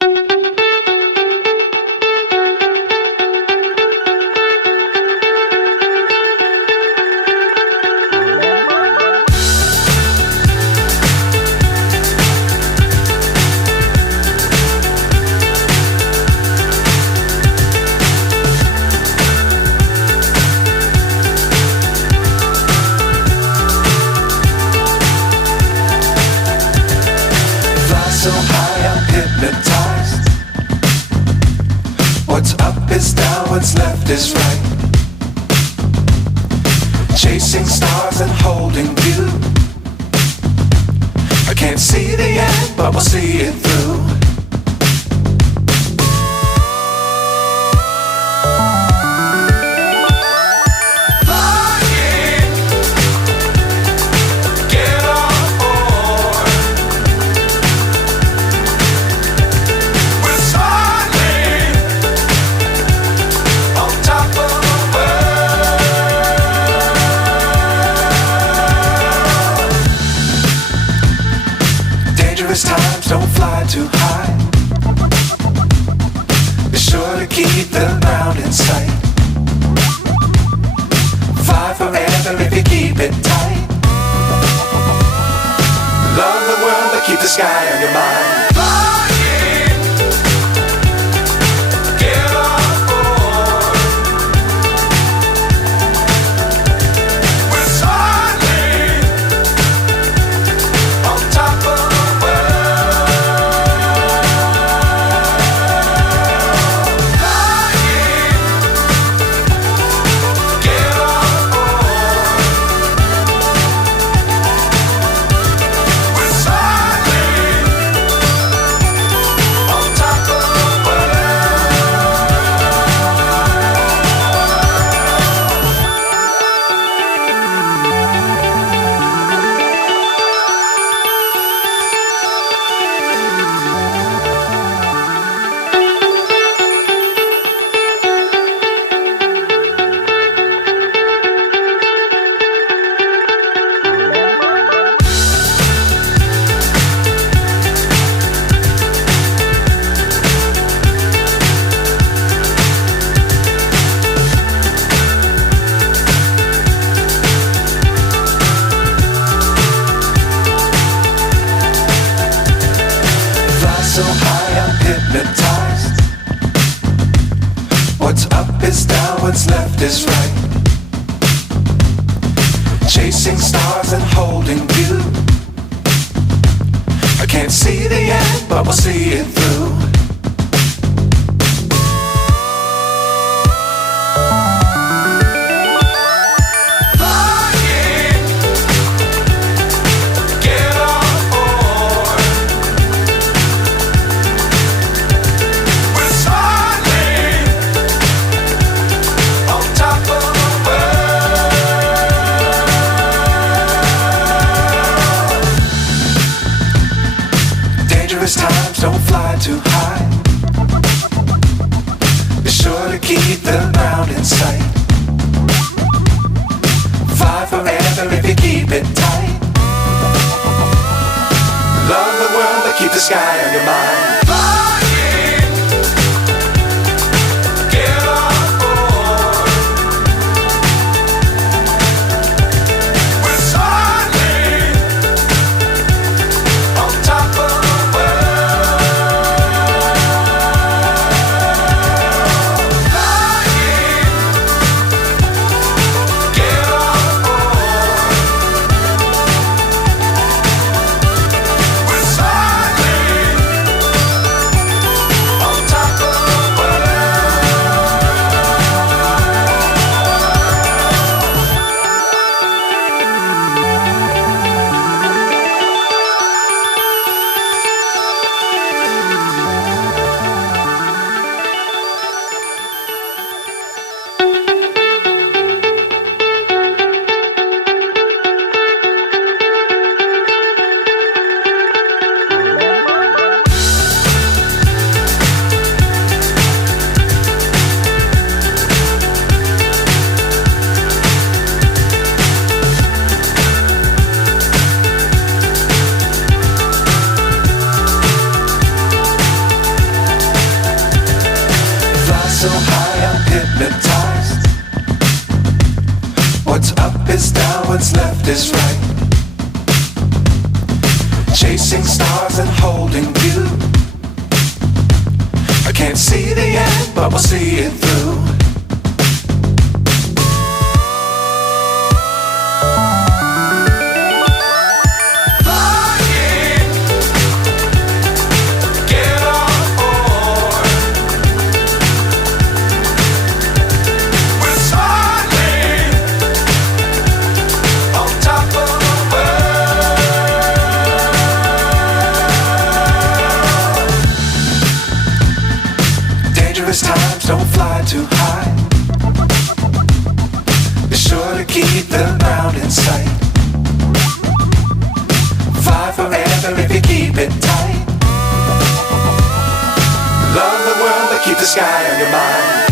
So high I'm hypnotized. What's up is down, what's left is right. Chasing stars and holding you. I can't see the end, but we'll see it through. Times don't fly too high. Be sure to keep the ground in sight. Fly forever if you keep it tight. Love the world but keep the sky on your mind. So high I'm hypnotized. What's up is down, what's left is right. Chasing stars and holding you. I can't see the end, but we'll see it through. Times don't fly too high. Be sure to keep the ground in sight. Fly forever if you keep it tight. Love the world but keep the sky on your mind. chasing stars and holding you. I can't see the end, but we'll see it through. Times don't fly too high. Be sure to keep the ground in sight. Fly forever if you keep it tight. Love the world but keep the sky on your mind.